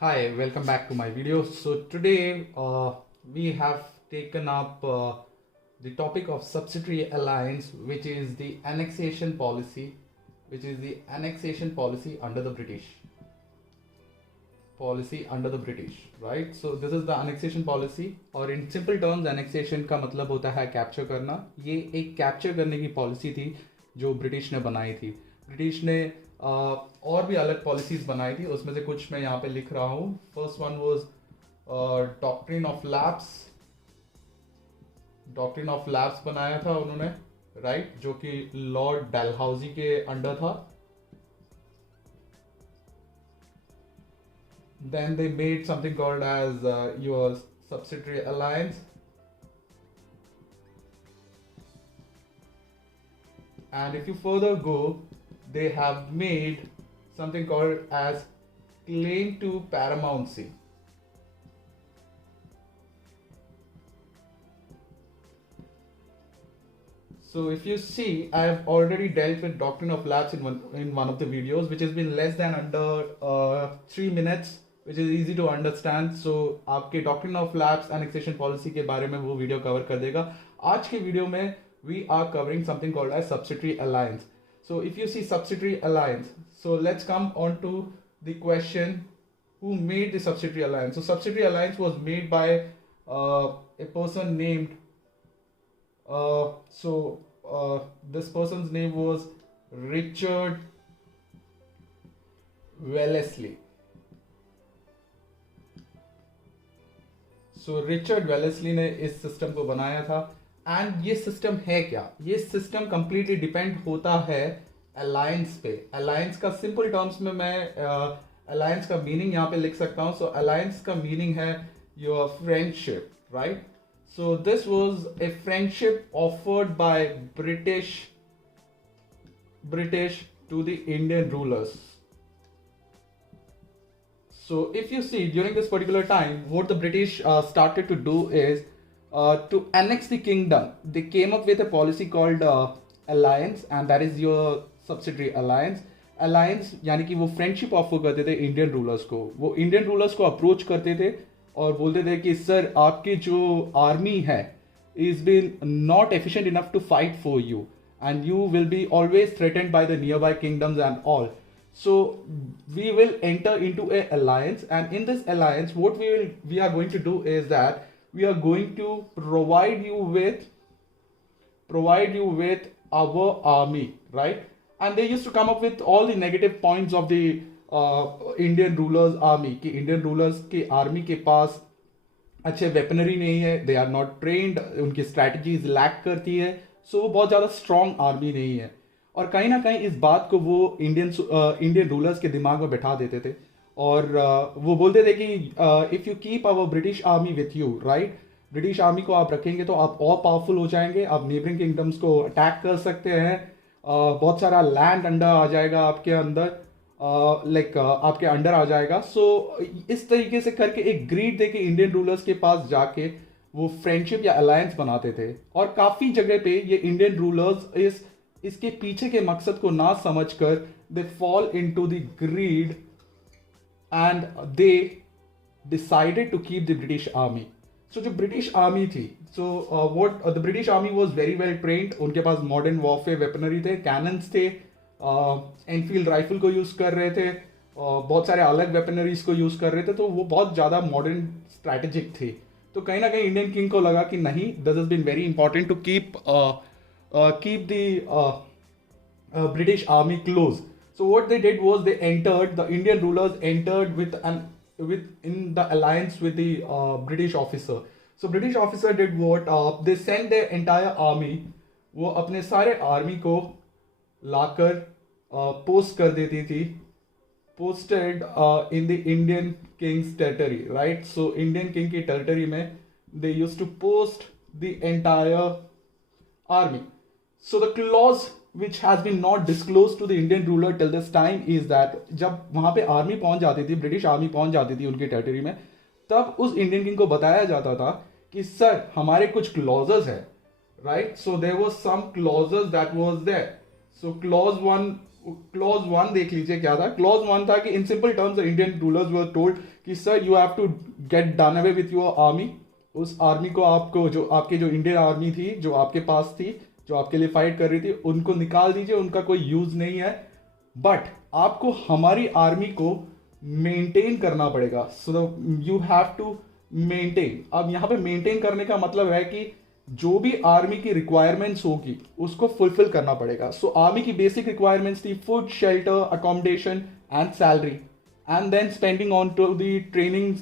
Hi, welcome back to my video. So today we have taken up the topic of subsidiary alliance, which is the annexation policy, under the British, right? So this is the annexation policy, और in simple terms annexation का मतलब होता है कैप्चर करना. ये एक कैप्चर करने की पॉलिसी थी जो ब्रिटिश ने बनाई थी. ब्रिटिश ने और भी अलग पॉलिसीज बनाई थी, उसमें से कुछ मैं यहाँ पे लिख रहा हूँ. First one was doctrine of lapse बनाया था उन्होंने, राइट, जो कि लॉर्ड डलहौजी के अंडर था. Then they made something called as your subsidiary alliance, and if you further go, they have made something called as claim to paramountcy. So if you see, I have already dealt with doctrine of lapse in one of the videos, which has been less than under 3 minutes, which is easy to understand. So आपके doctrine of lapse annexation policy के बारे में वो video cover कर देगा. आज के वीडियो में we are covering something called as subsidiary alliance. So if you see subsidiary alliance, so let's come on to the question, who made the subsidiary alliance. So subsidiary alliance was made by a person named this person's name was Richard Wellesley. So Richard Wellesley ने इस सिस्टम को बनाया था. एंड ये सिस्टम है क्या? ये system completely depend होता है अलायंस पे. अलायंस का सिंपल टर्म्स में मैं अलायंस का मीनिंग यहाँ पे लिख सकता हूँ. सो अलायंस का मीनिंग है your friendship, right? So this was a friendship offered by British to the Indian rulers. So if you see, during this particular time, what the British started to do is to annex the kingdom. They came up with a policy called alliance, and that is your subsidiary alliance. Alliance यानी कि वो friendship offer करते थे Indian rulers को. वो Indian rulers को अप्रोच करते थे और बोलते थे कि सर, आपकी जो आर्मी है is been not efficient enough to fight for you, and you will be always threatened by the nearby kingdoms and all. So we will enter into a alliance, and in this alliance what we are going to do is that we are going to provide you with our army, right? And they used to come up with all the negative points of the Indian rulers army, कि Indian rulers के army के पास अच्छे weaponry नहीं है, they are not trained, उनकी strategies lack करती है, so वो बहुत ज़्यादा strong army नहीं है. और कहीं ना कहीं इस बात को वो इंडियन रूलर्स के दिमाग में बैठा देते थे, और वो बोलते थे कि if you keep our British army with you, right, British army को आप रखेंगे तो आप और पावरफुल हो जाएंगे, आप नेबरिंग किंगडम्स को अटैक कर सकते हैं, बहुत सारा लैंड अंडर आ जाएगा आपके अंदर, आपके अंडर आ जाएगा. सो इस तरीके से करके एक ग्रीड दे के इंडियन रूलर्स के पास जाके वो फ्रेंडशिप या अलायंस बनाते थे. और काफ़ी जगह पे ये इंडियन रूलर्स इसके पीछे के मकसद को ना समझकर they fall into the greed and they decided to keep the British army. So जो ब्रिटिश आर्मी थी, so what the British army was very well trained. उनके पास मॉडर्न वॉरफेयर वेपनरी थे, कैनन्स थे, एनफील्ड राइफल को use कर रहे थे, बहुत सारे अलग वेपनरीज को यूज कर रहे थे, तो वो बहुत ज्यादा मॉडर्न स्ट्रैटेजिक थे. तो कहीं ना कहीं इंडियन किंग को लगा कि नहीं, this has been very important to keep the British army close. So what they did was the Indian rulers entered in the alliance with the British officer. So British officer did what? They sent their entire army. वो अपने सारे आर्मी को लाकर पोस्ट कर देती थी, posted in the Indian king's territory, right? So Indian king की territory में they used to post the entire army. So the clause which has been not disclosed to the Indian ruler till this time is that जब वहाँ पे आर्मी पहुँच जाती थी, British army पहुँच जाती थी उनके टेरिटरी में, तब उस इंडियन किंग को बताया जाता था कि सर हमारे कुछ क्लॉजेस है, right? So there was some clauses that was there. So clause 1 clause 1 देख लीजिए क्या था। क्लॉज 1 था कि in simple terms the Indian rulers were told कि sir you have to get done away with your army. उस army को आपको, जो आपकी जो इंडियन आर्मी थी जो आपके पास थी, जो आपके लिए फाइट कर रही थी, उनको निकाल दीजिए, उनका कोई यूज नहीं है। बट आपको हमारी आर्मी को मेंटेन करना पड़ेगा। So you have to maintain. अब यहाँ पे मेंटेन करने का मतलब है कि जो भी आर्मी की रिक्वायरमेंट्स होगी उसको फुलफिल करना पड़ेगा। सो आर्मी की बेसिक रिक्वायरमेंट्स थी food, shelter, accommodation and salary, and then spending on to the training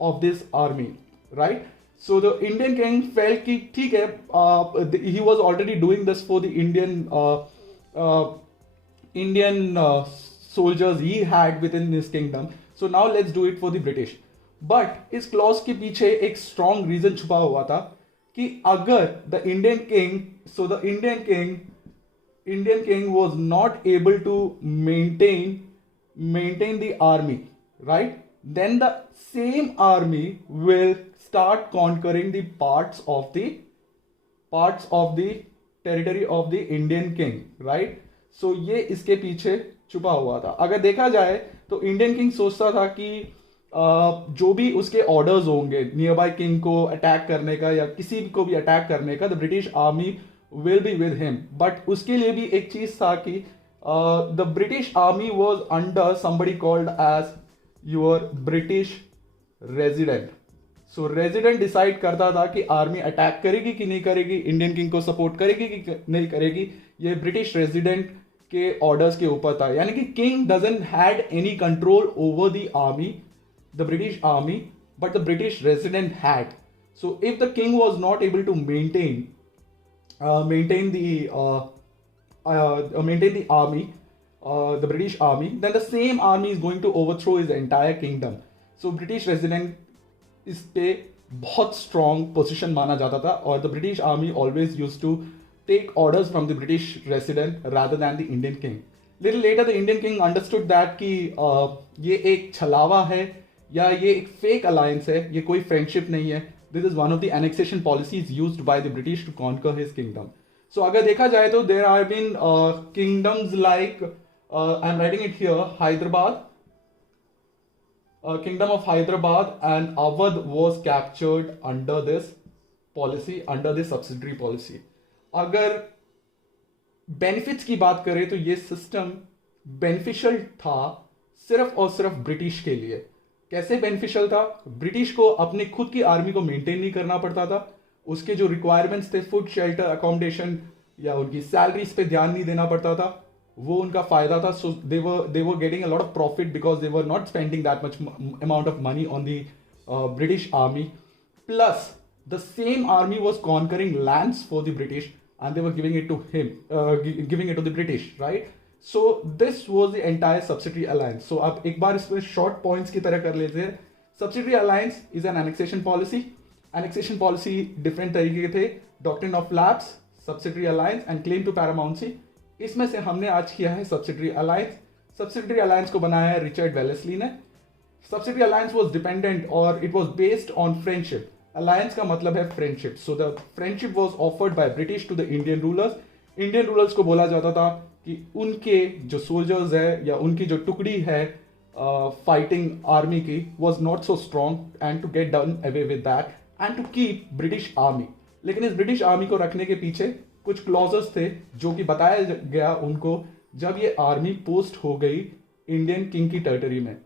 of this army, right? So the Indian king felt कि ठीक है, he was already doing this for the Indian soldiers he had within his kingdom. So now let's do it for the British. But इस क्लॉज के पीछे एक strong reason छुपा हुआ था कि अगर the Indian king, so the Indian king was not able to maintain the army, right? Then the same army will start conquering the parts of the territory of the Indian king, right? सो ये इसके पीछे छुपा हुआ था। अगर देखा जाए तो इंडियन किंग सोचता था कि जो भी उसके ऑर्डर्स होंगे नियर बाय किंग को अटैक करने का या किसी को भी अटैक करने का, the British army will be with him. But उसके लिए भी एक चीज था कि the British army was under somebody called as your British resident. So resident decide करता था कि आर्मी अटैक करेगी कि नहीं करेगी, इंडियन किंग को सपोर्ट करेगी कि नहीं करेगी। ये ब्रिटिश रेजिडेंट के ऑर्डर्स के ऊपर था। यानी कि king doesn't had any control over the army, the British army, but the British resident had. So if the king was not able to maintain the army, the British army, then the same army is going to overthrow his entire kingdom. So British resident इस पे बहुत strong position माना जाता था, और the British army always use to take orders from the British resident rather than the Indian king. Little later the Indian king understood that कि ये एक छलावा है या ये एक फेक अलायंस है, ये कोई फ्रेंडशिप नहीं है। This is one of the annexation policies used by the British to conquer his kingdom. So अगर देखा जाए तो there have been kingdoms like I'm writing it here, Hyderabad, kingdom of Hyderabad and Awadh was captured under this policy, under this subsidiary policy. अगर बेनिफिट्स की बात करें तो ये सिस्टम बेनिफिशियल था सिर्फ और सिर्फ ब्रिटिश के लिए। कैसे बेनिफिशियल था? ब्रिटिश को अपने खुद की आर्मी को मेंटेन नहीं करना पड़ता था, उसके जो रिक्वायरमेंट्स थे फूड, शेल्टर, अकोमोडेशन या उनकी सैलरीज पे ध्यान नहीं देना पड़ता था, वो उनका फायदा था। So they were getting a lot of profit because they were not spending that much amount of money on the British army. Plus the same army was conquering lands for the British and they were giving it to him, giving it to the British, right? So this was the entire subsidiary alliance. So अब एक बार इसमें short points की तरह कर लेते हैं। Subsidiary alliance is an annexation policy. Annexation policy different तरीके के थे, doctrine of lapse, subsidiary alliance and claim to paramountcy. इसमें से हमने आज किया है subsidiary alliance. Subsidiary alliance को बनाया है रिचर्ड वेलेस्ली ने। Subsidiary alliance was dependent or it was based on friendship. Alliance का मतलब है friendship. So the friendship was offered by British to the Indian rulers. Indian rulers को बोला जाता था कि उनके जो सोल्जर्स है या उनकी जो टुकड़ी है फाइटिंग आर्मी की was not so strong and to get done away with that and to keep British army. लेकिन इस ब्रिटिश आर्मी को रखने के पीछे कुछ क्लॉजेस थे जो कि बताया गया उनको जब ये आर्मी पोस्ट हो गई इंडियन किंग की टेरिटरी में।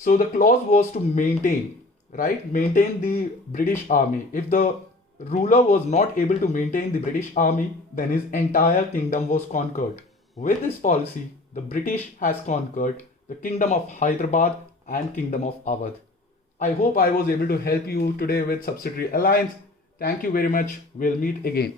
So the clause was to maintain the British army. If the ruler was not able to maintain the British army, then his entire kingdom was conquered. With this policy, the British has conquered the kingdom of Hyderabad and kingdom of Awadh. I hope I was able to help you today with Subsidiary Alliance. Thank you very much. We'll meet again.